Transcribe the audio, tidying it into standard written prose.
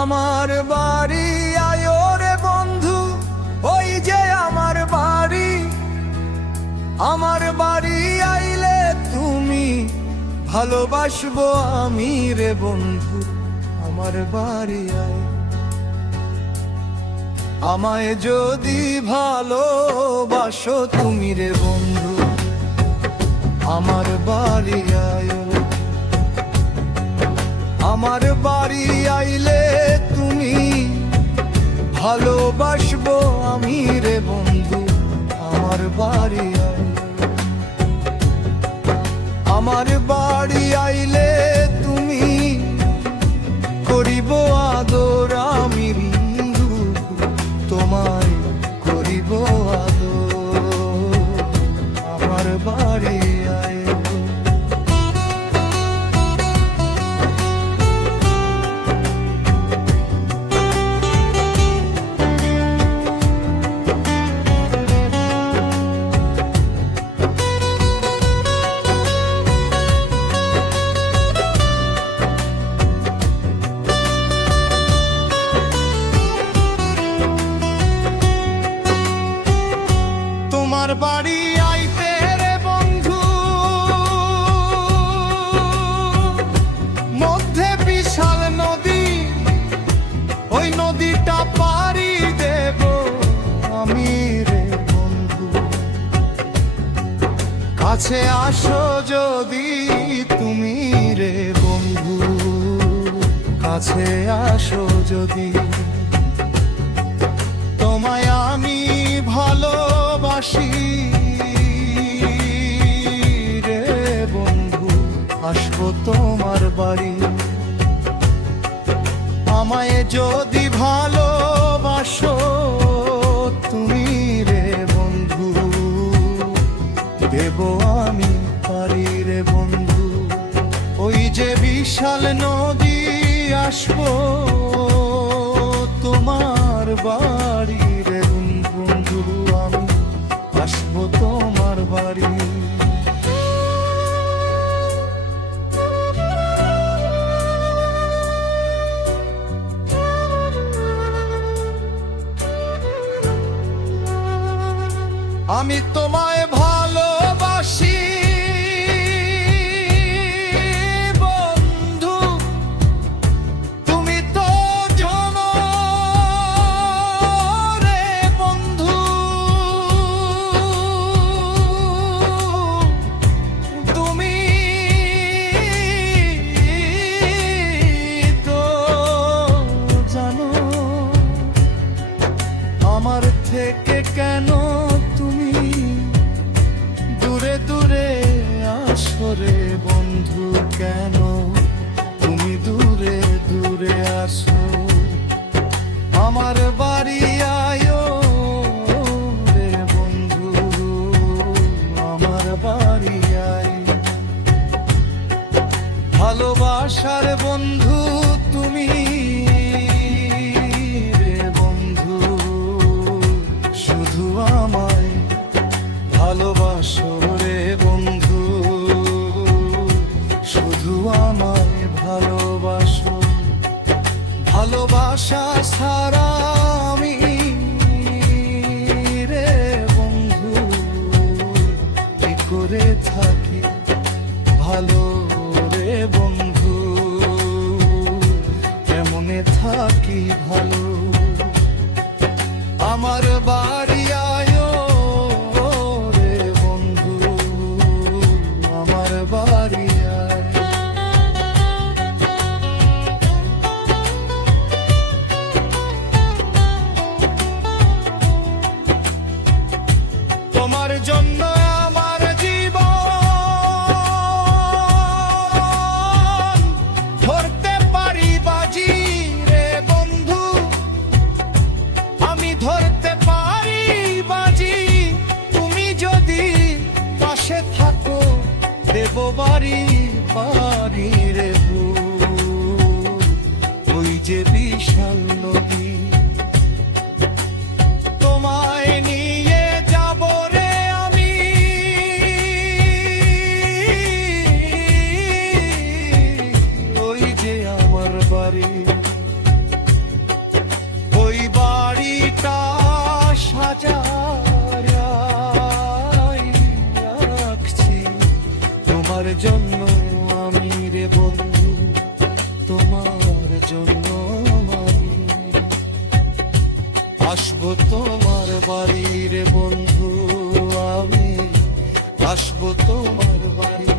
আমার বাড়ি আয়ো রে বন্ধু, ওই যে আমার বাড়ি। আমার বাড়ি আইলে তুমি ভালোবাসবো আমি রে বন্ধু। আমার বাড়ি আয়, আমায় যদি ভালোবাসো তুমি রে বন্ধু, আমার বাড়ি আয়। আমার বাড়ি আইলে তুমি ভালোবাসবো আমি রে বন্ধু, আমার বাড়ি আয়। আমার বাড়ি আইলে তুমি করিব আদর আমি বন্ধু, তোমায় করিব আদর। আমার বাড়ি আয়। তোমার বাড়ি আইতে রে বন্ধু, মধ্যে বিশাল নদী, ওই নদীটা পাড়ি দেব আমি রে বন্ধু। কাছে আসো যদি তুমি রে বন্ধু, কাছে আসো যদি। তোমায় আমি ভালোবাসি রে বন্ধু, আসবো তোমার বাড়ি। আমায় যদি ভালোবাসো তুমি রে বন্ধু, দেব আমি পারি রে বন্ধু। ওই যে বিশাল নদী, আসবো তোমার বাড়ি রে বন্ধু, আমি আসবো তোমার বাড়ি। আমি তোমায় ভালোবাসি বন্ধু, তুমি তো জানো রে বন্ধু। তুমি তো জানো আমার থেকে কেন তুমি দূরে দূরে আসো রে বন্ধু, কেন তুমি দূরে দূরে আসো। আমার বাড়ি আয়ো রে বন্ধু, আমার বাড়ি আয়। ভালোবাসার বন্ধু তুমি রে বন্ধু, শুধু আমায় ভালোবাসো রে বন্ধু, শুধু আমায় ভালোবাসো। ভালোবাসা ছাড়া আমি রে বন্ধু কি করে থাকি ভালো রে বন্ধু, কেমনে থাকি ভালো। আমার বাড়ি আয়ো রে বন্ধু, আমার বাড়ি আয়। তোমার জন্য আমার জীবন ধরতে পারি বাজি রে বন্ধু, আমি ধরতে পারি বাজি। তুমি যদি পাশে থাকো দেব বাড়ি বাড়ি রে ভুল। ওই যে বিশাল নদী, তোমায় নিয়ে যাব রে আমি ওই যে আমার বাড়ি। জন্য আমি রে বন্ধু, তোমার জন্য আমি আসবো তোমার বাড়ি রে বন্ধু, আমি আসবো তোমার বাড়ি।